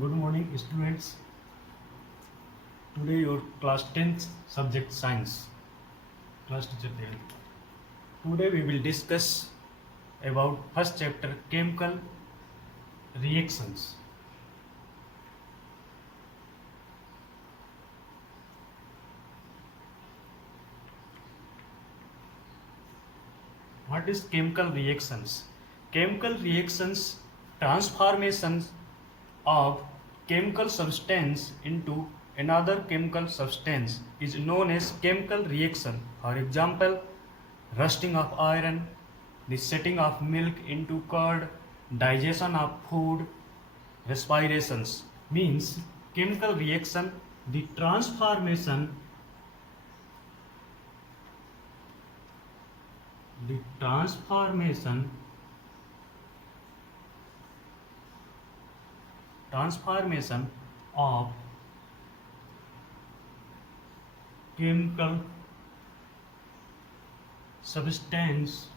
Good morning, students. Today your class 10th subject science. Class teacher there. Today we will discuss about first chapter chemical reactions. What is chemical reactions? Chemical reactions transformations of chemical substance into another chemical substance is known as chemical reaction. For example, rusting of iron, the setting of milk into curd, digestion of food, respirations means chemical reaction, the transformation transformation of chemical substance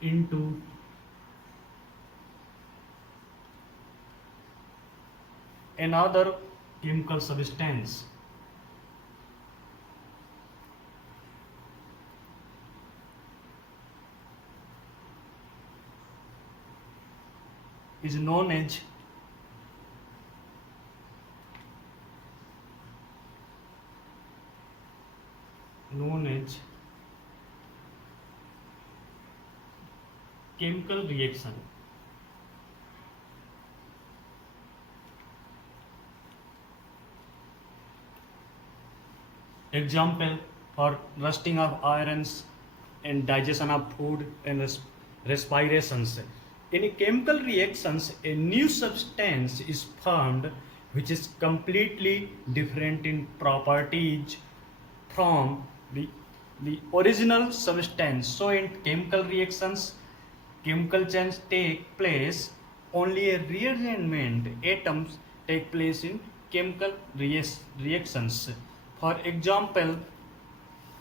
into another chemical substance. Is known as chemical reaction. Example for rusting of irons and digestion of food and respirations. In chemical reactions, a new substance is formed which is completely different in properties from the original substance. So in chemical reactions, chemical change take place, only a rearrangement atoms take place in chemical reactions. For example,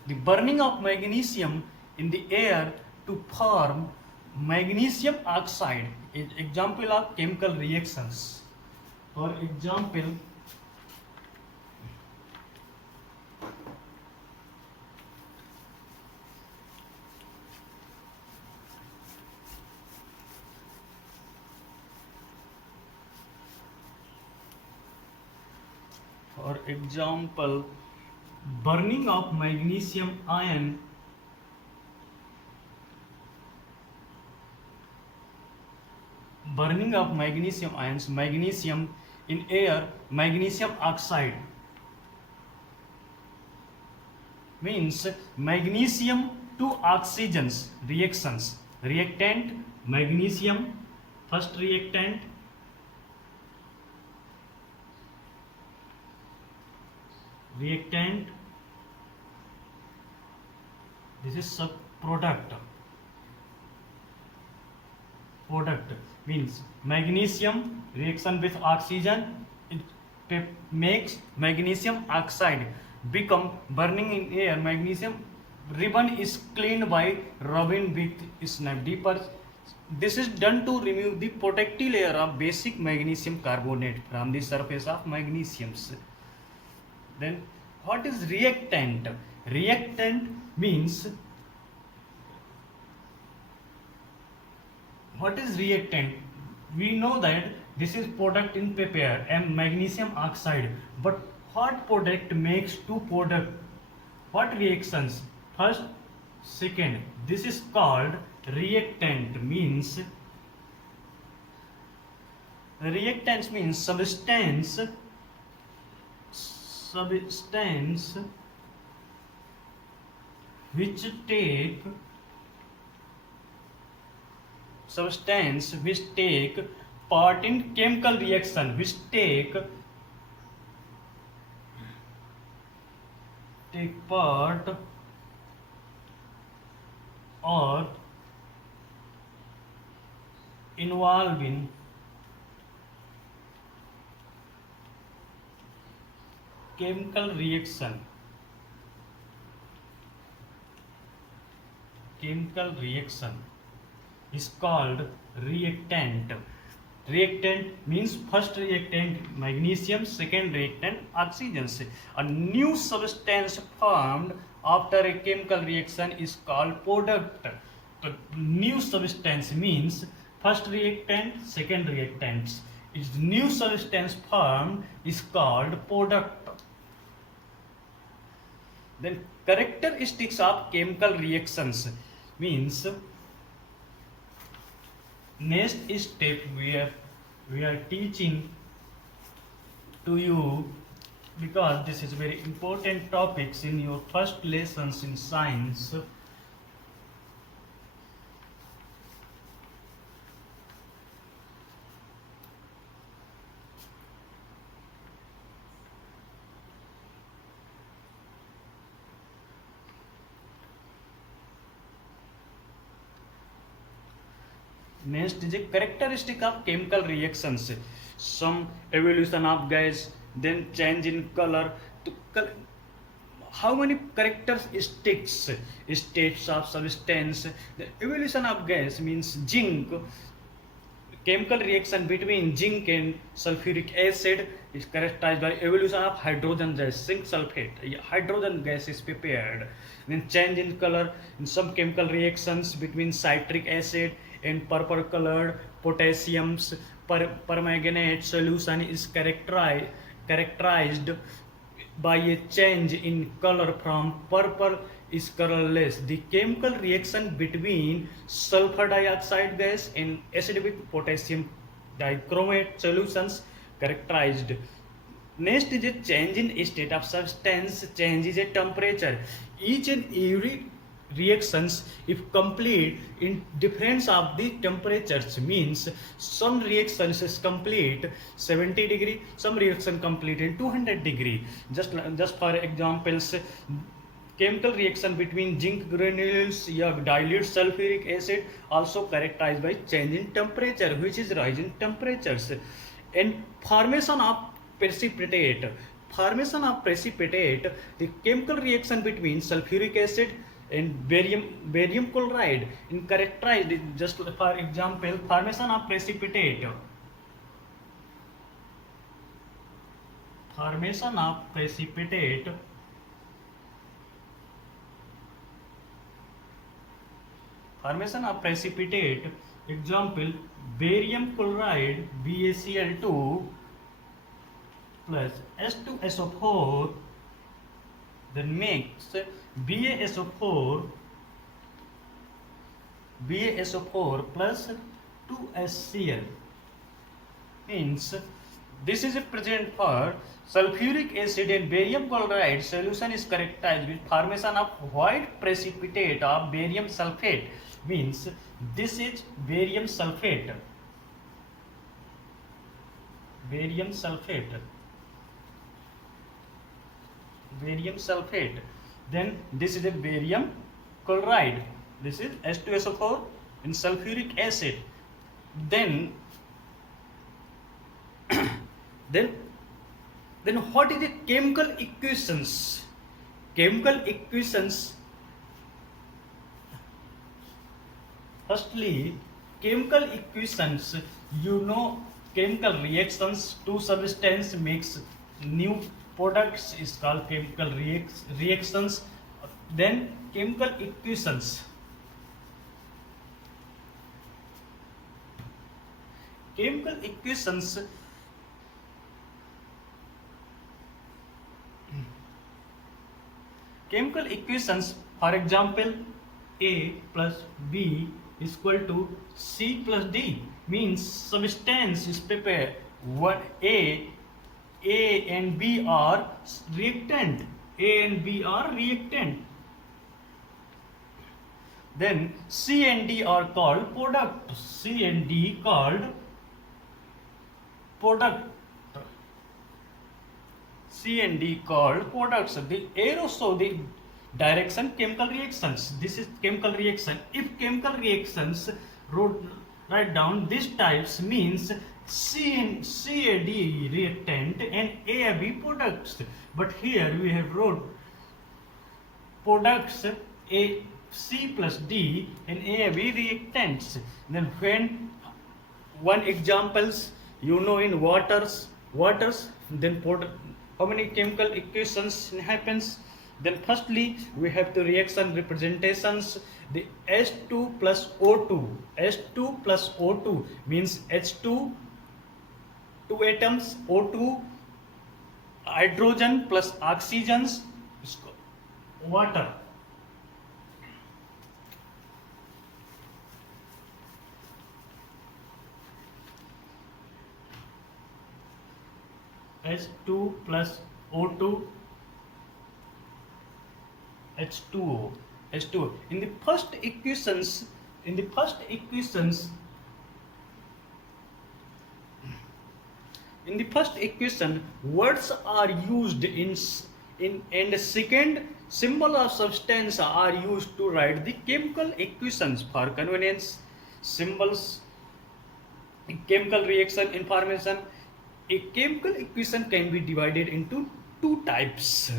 the burning of magnesium in the air to form magnesium oxide is example of chemical reactions. For example, burning of magnesium ion burning of magnesium ions, magnesium in air, magnesium oxide means magnesium to oxygens reactions. Reactant magnesium, first reactant this is sub product means magnesium reaction with oxygen, it makes magnesium oxide become burning in air. Magnesium ribbon is cleaned by rubbing with snap deeper. This is done to remove the protective layer of basic magnesium carbonate from the surface of magnesiums. Then what is reactant? Reactant means, what is reactant? We know that this is product in paper and magnesium oxide, but what product makes two product? What reactions? First, second. This is called reactant. Means reactants means substance which take part in chemical reaction, which take part or involve in chemical reaction. is called reactant. Reactant means first reactant magnesium, second reactant oxygen. A new substance formed after a chemical reaction is called product. So new substance means first reactant, second reactants. Its new substance formed is called product. Then characteristics of chemical reactions means next step we are teaching to you, because this is very important topics in your first lessons in science. Next is a characteristic of chemical reactions. Some evolution of gas, then change in color. How many characteristics states of substance? The evolution of gas means zinc. Chemical reaction between zinc and sulfuric acid is characterized by evolution of hydrogen gas, zinc sulfate. Hydrogen gas is prepared. Then change in color. In some chemical reactions between citric acid and purple colored potassium's permanganate solution is characterized by a change in color from purple is colorless. The chemical reaction between sulfur dioxide gas and acidic potassium dichromate solutions characterized. Next is a change in state of substance, change is a temperature. Each and every reactions, if complete in difference of the temperatures, means some reactions is complete 70 degree, some reaction complete in 200 degree. Just for examples, chemical reaction between zinc granules या dilute sulfuric acid also characterized by change in temperature, which is rise in temperatures. And formation of precipitate. The chemical reaction between sulfuric acid and barium chloride in characterized, just for example, formation of precipitate. Example, barium chloride BaCl2 plus H2SO4, then makes BaSO4 plus 2HCl. Means this is a present for sulfuric acid and barium chloride solution is characterized with formation of white precipitate of barium sulfate. Means this is barium sulfate. Then this is a barium chloride. This is H2SO4 and sulfuric acid. Then what is the chemical equations? Firstly, chemical equations, chemical reactions, two substance makes new products is called chemical reactions. Then chemical equations. Chemical equations, for example, A plus B is equal to C plus D, means substance is prepared. What A and B are reactant. Then C and D are called product. The arrow show the direction chemical reactions. This is chemical reaction. If chemical reactions write down these types, means CAD reactant and AB products. But here we have wrote products, C plus D in A-B reactants. Then when one examples, you know, in waters, then how many chemical equations happens? Then firstly we have the reaction representations. The H2 plus O2, H2 plus O2 means H2 two atoms, O2 hydrogen plus oxygens, water. H2 plus O2 H2O, H2O. In the first equations, words are used in and the second symbol of substance are used to write the chemical equations. For convenience, symbols, chemical reaction information. A chemical equation can be divided into two types: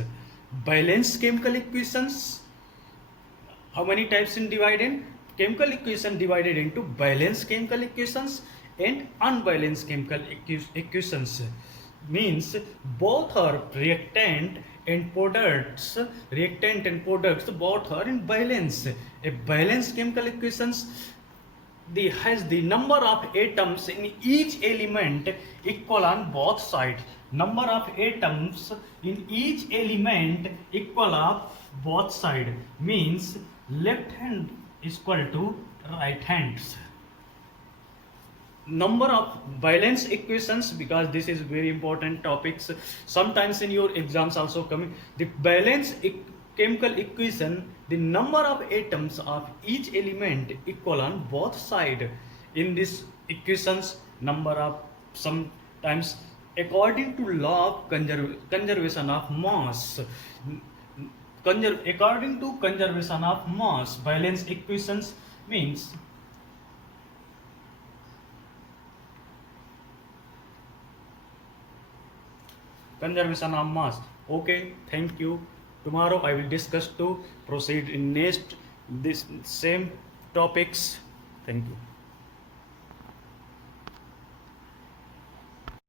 balanced chemical equations. How many types in divided? Chemical equation divided into balanced chemical equations and unbalanced chemical equations. Means both are reactant and products both are in balance. A balanced chemical equations has the number of atoms in each element equal on both sides. Number of atoms in each element equal of both sides means left hand is equal to right hands. Number of balance equations, because this is very important topics, sometimes in your exams also coming. The balance chemical equation, the number of atoms of each element equal on both sides. In this equations, number of sometimes according to law of conservation of mass, according to conservation of mass, balance equations means conservation of mass. Okay, thank you. Tomorrow I will discuss to proceed in next this same topics. Thank you.